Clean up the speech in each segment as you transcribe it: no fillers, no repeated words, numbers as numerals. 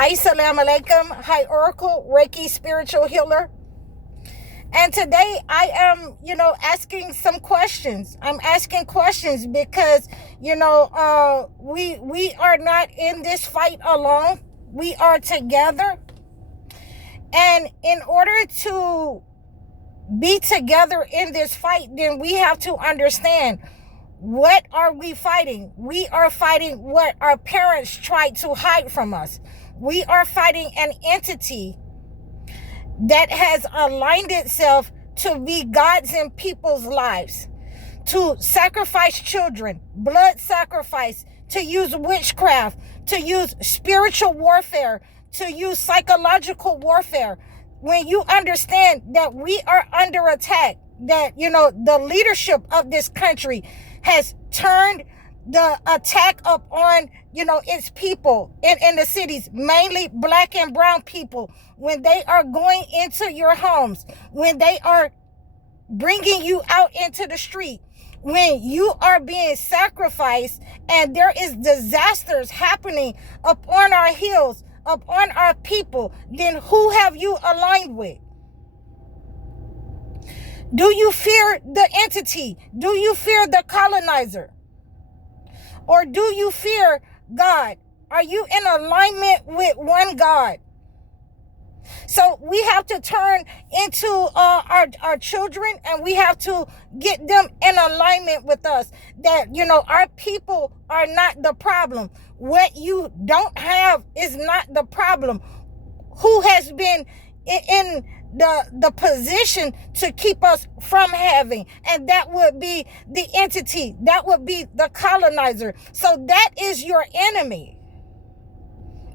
Assalamu alaikum. Hi, Oracle, Reiki spiritual healer. And today I am, asking some questions. I'm asking questions because, we are not in this fight alone. We are together. And in order to be together in this fight, then we have to understand, what are we fighting? We are fighting what our parents tried to hide from us. We are fighting an entity that has aligned itself to be God's and people's lives, to sacrifice children, blood sacrifice, to use witchcraft, to use spiritual warfare, to use psychological warfare. When you understand that we are under attack, that, the leadership of this country has turned the attack up on, its people in the cities, mainly black and brown people, when they are going into your homes, when they are bringing you out into the street, when you are being sacrificed and there is disasters happening upon our hills, upon our people, then who have you aligned with? Do you fear the entity? Do you fear the colonizer? Or do you fear God? Are you in alignment with one God? So we have to turn into our children, and we have to get them in alignment with us. That, our people are not the problem. What you don't have is not the problem. Who has been in the position to keep us from having? And that would be the entity. That would be the colonizer. So that is your enemy.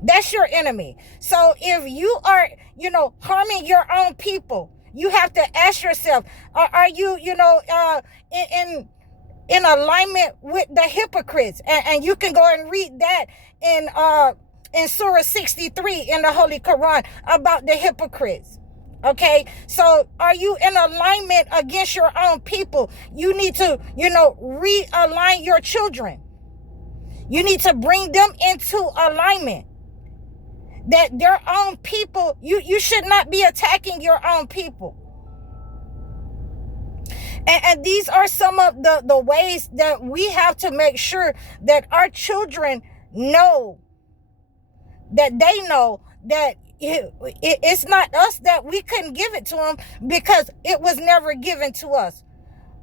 That's your enemy. So if you are, harming your own people, you have to ask yourself, are you, in alignment with the hypocrites? And you can go and read that in Surah 63 in the Holy Quran about the hypocrites. Okay, so are you in alignment against your own people? You need to, realign your children. You need to bring them into alignment. That their own people, you should not be attacking your own people. And these are some of the ways that we have to make sure that our children know, that they know that it's not us, that we couldn't give it to them because it was never given to us.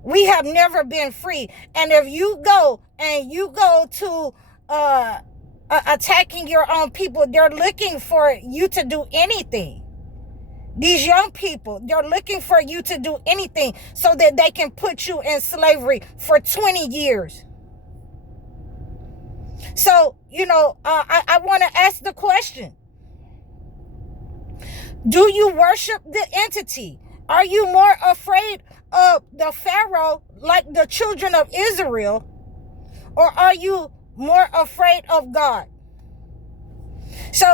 We have never been free. And if you go to attacking your own people, they're looking for you to do anything. These young people, they're looking for you to do anything so that they can put you in slavery for 20 years. So, I want to ask the question. Do you worship the entity? Are you more afraid of the Pharaoh like the children of Israel? Or are you more afraid of God? So,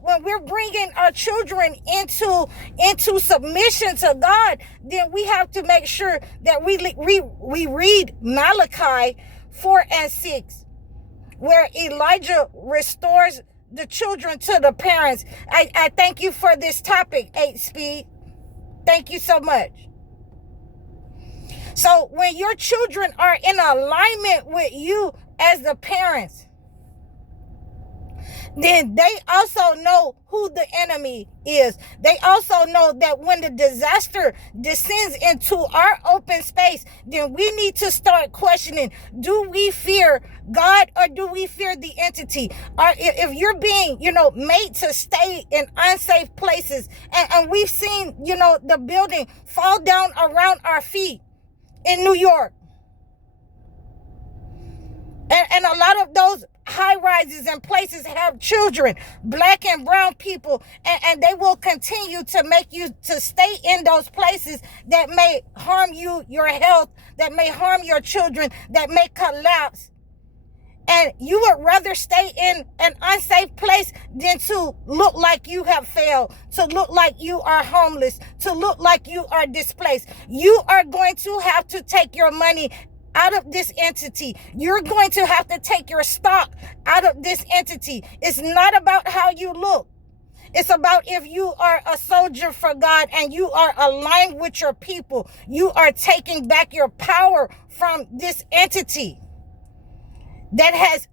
when we're bringing our children into submission to God, then we have to make sure that we read Malachi 4 and 6, where Elijah restores the children to the parents. I thank you for this topic, 8 Speed. Thank you so much. So when your children are in alignment with you as the parents, then they also know who the enemy is. They also know that when the disaster descends into our open space, then we need to start questioning, do we fear God or do we fear the entity? Or if you're being, made to stay in unsafe places, and we've seen, the building fall down around our feet in New York. And a lot of those high rises and places have children, black and brown people, and they will continue to make you to stay in those places that may harm you, your health, that may harm your children, that may collapse. And you would rather stay in an unsafe place than to look like you have failed, to look like you are homeless, to look like you are displaced. You are going to have to take your money out of this entity. You're going to have to take your stock out of this entity. It's not about how you look. It's about if you are a soldier for God and you are aligned with your people, you are taking back your power from this entity that has,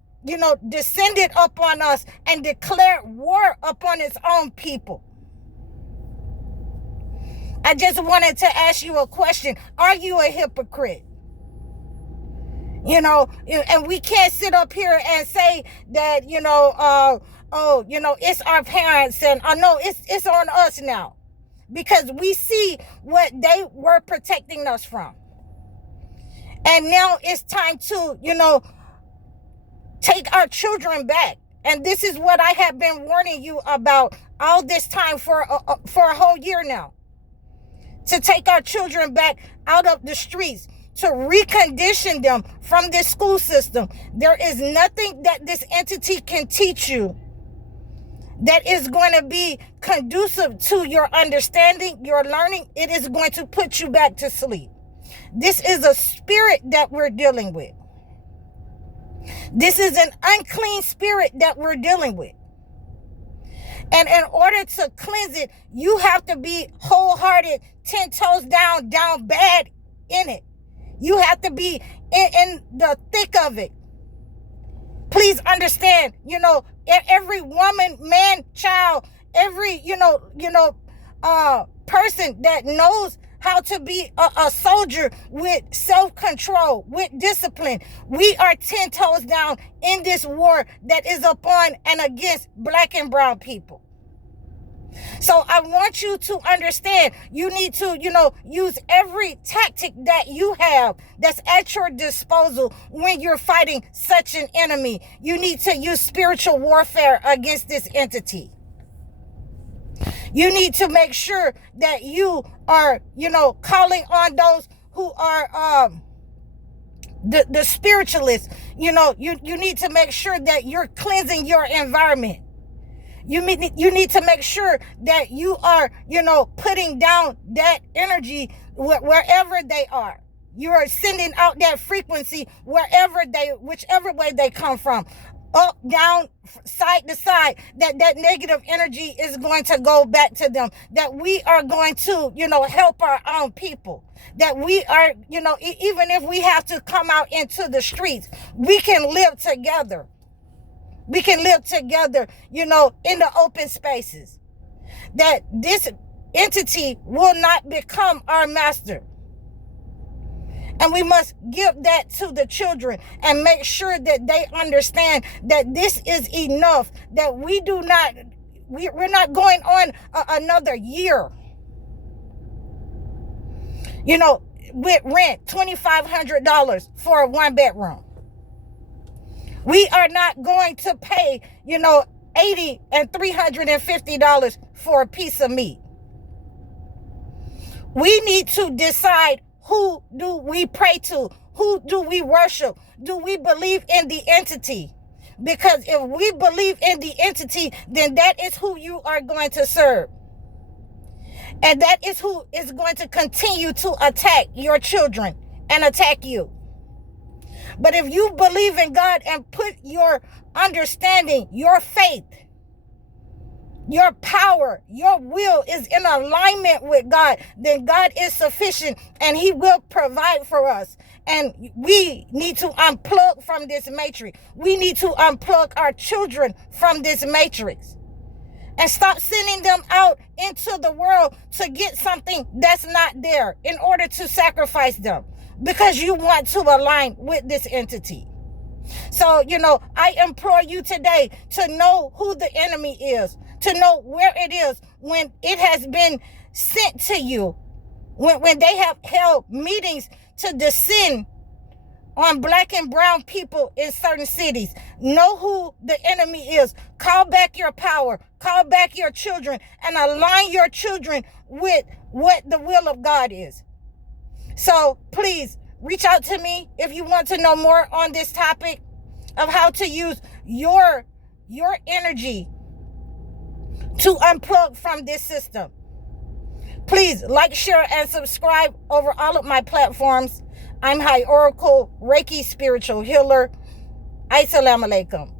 descended upon us and declared war upon its own people. I just wanted to ask you a question. Are you a hypocrite? And we can't sit up here and say that, it's our parents and no, it's on us now, because we see what they were protecting us from. And now it's time to, take our children back. And this is what I have been warning you about all this time for a whole year now. To take our children back out of the streets, to recondition them from this school system. There is nothing that this entity can teach you that is going to be conducive to your understanding, your learning. It is going to put you back to sleep. This is a spirit that we're dealing with. This is an unclean spirit that we're dealing with. And in order to cleanse it, you have to be wholehearted, 10 toes down bad in it. You have to be in the thick of it. Please understand, every woman, man, child, every, person that knows how to be a soldier with self-control, with discipline. We are 10 toes down in this war that is upon and against Black and brown people. So I want you to understand, you need to, use every tactic that you have that's at your disposal when you're fighting such an enemy. You need to use spiritual warfare against this entity. You need to make sure that you are, calling on those who are the spiritualists. You need to make sure that you're cleansing your environment. You need to make sure that you are, putting down that energy wherever they are. You are sending out that frequency whichever way they come from. Up, down, side to side, that negative energy is going to go back to them. That we are going to, help our own people. That we are, even if we have to come out into the streets, we can live together. We can live together, in the open spaces. That this entity will not become our master. And we must give that to the children and make sure that they understand that this is enough, that we're not going on another year. With rent, $2,500 for a 1-bedroom. We are not going to pay, $80 and $350 for a piece of meat. We need to decide, who do we pray to? Who do we worship? Do we believe in the entity? Because if we believe in the entity, then that is who you are going to serve. And that is who is going to continue to attack your children and attack you. But if you believe in God and put your understanding, your faith, your power, your will is in alignment with God, then God is sufficient and He will provide for us. And we need to unplug from this matrix. We need to unplug our children from this matrix and stop sending them out into the world to get something that's not there in order to sacrifice them, because you want to align with this entity. So, I implore you today to know who the enemy is, to know where it is when it has been sent to you, when they have held meetings to descend on Black and brown people in certain cities. Know who the enemy is. Call back your power. Call back your children and align your children with what the will of God is. So please reach out to me if you want to know more on this topic of how to use your energy to unplug from this system. Please like, share, and subscribe over all of my platforms. I'm High Oracle, Reiki Spiritual Healer. Assalamu alaikum.